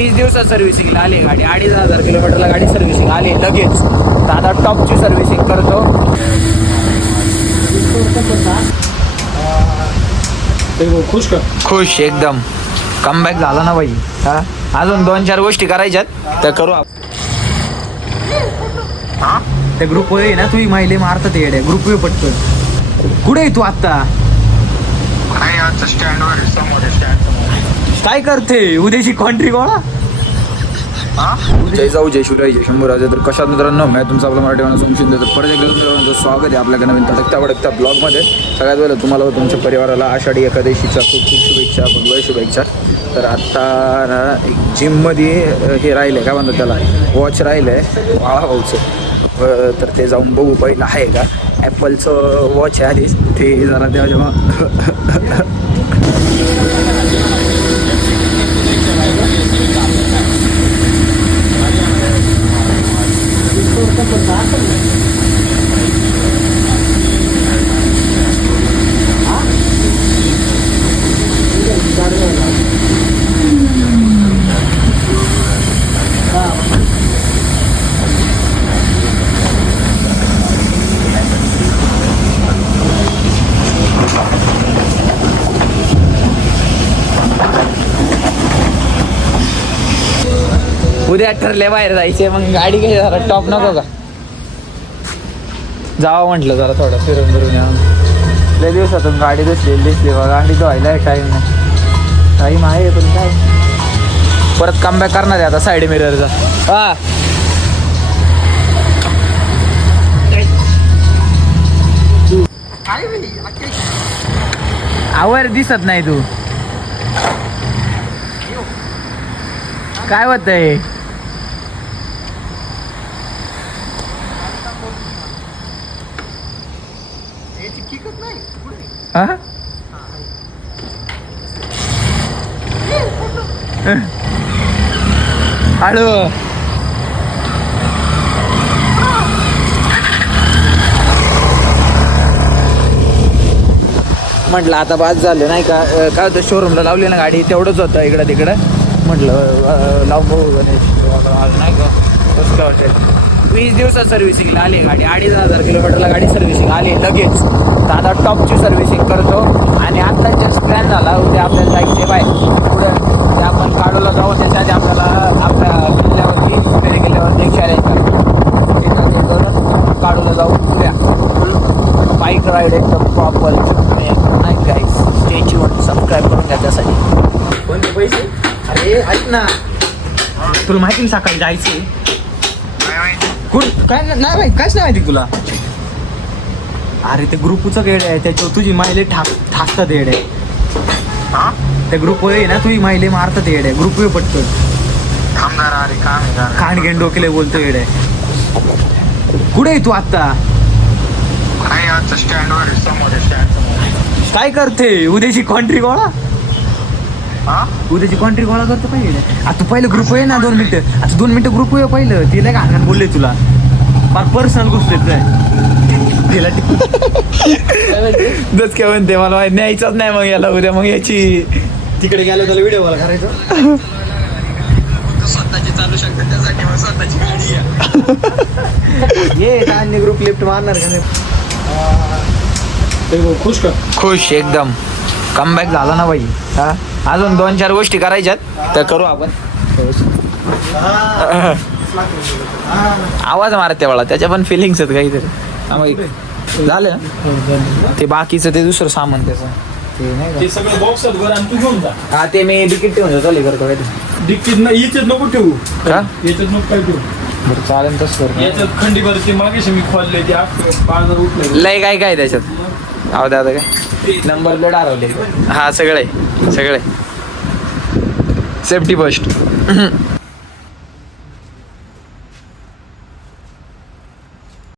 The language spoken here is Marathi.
20 दिवसात सर्व्हिसिंगला आली गाडी. 2,500 किलोमीटरला गाडी सर्व्हिसिंग आली लगेच. तर आता टॉपची सर्व्हिसिंग करतो. खुश एकदम. कमबॅक झाला ना बाई. हा अजून 2-4 गोष्टी करायच्यात तर करू आपण. त्या ग्रुप आहे ना, तुम्ही माहिले मारतात येड्या ग्रुप वे पटकन. कुठे आहे तू आता? काय करते? उद्याची कॉन्ट्री गोळा. जय जाऊ जय शिवराय जय शंभूराजे. तर कशात मित्रांनो, मी तुमचा आपला मराठी माणूस ओम शिंदे. तर परत एकदा तुमचं स्वागत आहे आपल्याकडे नवीन तडकत्या ब्लॉगमध्ये. सगळ्यात पहिलं तुम्हाला व तुमच्या परिवाराला आषाढी एकादशीच्या खूप खूप शुभेच्छा, भगवान शुभेच्छा. तर आत्ता ना एक जिममध्ये हे राहिलं आहे, काय म्हणतात त्याला, वॉच राहिलं आहे भाऊचं. तर ते जाऊन बघू पहिलं आहे का. ॲपलचं वॉच आहे आधीच, ते जरा तेव्हा उद्या ठरले बाहेर जायचे. मग गाडी घ्यायची जरा टॉप नको का. जावं म्हटलं जरा थोडं फिरून या. लय दिवसातून गाडी दिसली बा. गाडी धुवायला टाईम नाही. टाईम आहे पण काय, परत कमबॅक करणार आहे आता साईड मिररचा. हा आवर दिसत नाही तू. काय होतंय? हळू म्हटलं आता बाद झालं नाही का. काय होतं, शोरूमला लावली ना गाडी, तेवढंच होतं इकडं तिकडं. म्हटलं लावून बघू गणेश नाही का. कसं काय वाटतं. 20 दिवसात सर्व्हिसिंगला आली गाडी. 2,500 किलोमीटरला गाडी सर्व्हिसिंग आली लगेच. तर आता टॉपची सर्व्हिसिंग करतो. आणि आत्ता जस्ट प्लॅन झाला उद्या आपल्याला जायचे बाय पुढे. ते आपण काढूला जाऊ, त्याच्या आधी आपल्याला आपल्या किल्ल्यावरती पुढे किल्ल्यावरती एक चॅलेंज करून काढूला जाऊ उद्या. फुल बाईक राईड एकदम प्रॉपर नाही गाईस. स्टेच्यूवर सबस्क्राईब करून घ्या त्यासाठी. कोणते पैसे? अरे ऐक ना, तुला माहिती ना सकाळी जायचे काय नाही माहिती. कायच नाही माहिती तुला. अरे ते ग्रुपचं गेड आहे, त्याच्यावर तुझी माहिले ठाकतात येड आहे. त्या ग्रुप आहे ना, तुझी माहिले मारतात येड आहे. ग्रुप वे पटकन. खाण घेण डोकेले बोलतो येड आहे. कुठे आहे तू आता? काय करते? उद्याची कॉन्ट्री गोळा. उद्याची कॉन्ट्री गोळा करतो पाहिजे. आता तू पहिलं ग्रुप आहे ना 2 मिनिटं. आता 2 मिनिटं ग्रुप आहे पहिलं. तिला काय अंगण बोलले तुला फार पर्सनल गोष्ट तिला दस काय म्हणते मला न्यायचंच नाही मग याला उद्या. मग याची तिकडे गेलो त्याला व्हिडिओ कॉल करायचं. स्वतःची चालू शकते त्यासाठी मग स्वतःची गाडी ये. अन्य ग्रुप लिफ्ट मारणार का नाही. खुश एकदम. कमबॅक झाला ना बाई. हा अजून 2-4 गोष्टी करायच्यात तर करू आपण. आवाज मारते मला, त्याच्या पण फिलिंग्स आहेत काहीतरी. झालं ते बाकीचं ते दुसरं सामान त्याचं ते नाही का. हा ते मी डिकीट ठेवून चालू करतो. डिकीट याच्यात नको ठेवू का, याच्यात नको काय ठेवू. बरं चालेल तसं. याच्यात खंडीवरती मागे मी खोलले ते बाजार उठले लय काय त्याच्यात. आव द्या काय नंबर प्लेट हरवले. हा सगळे सेफ्टी फर्स्ट.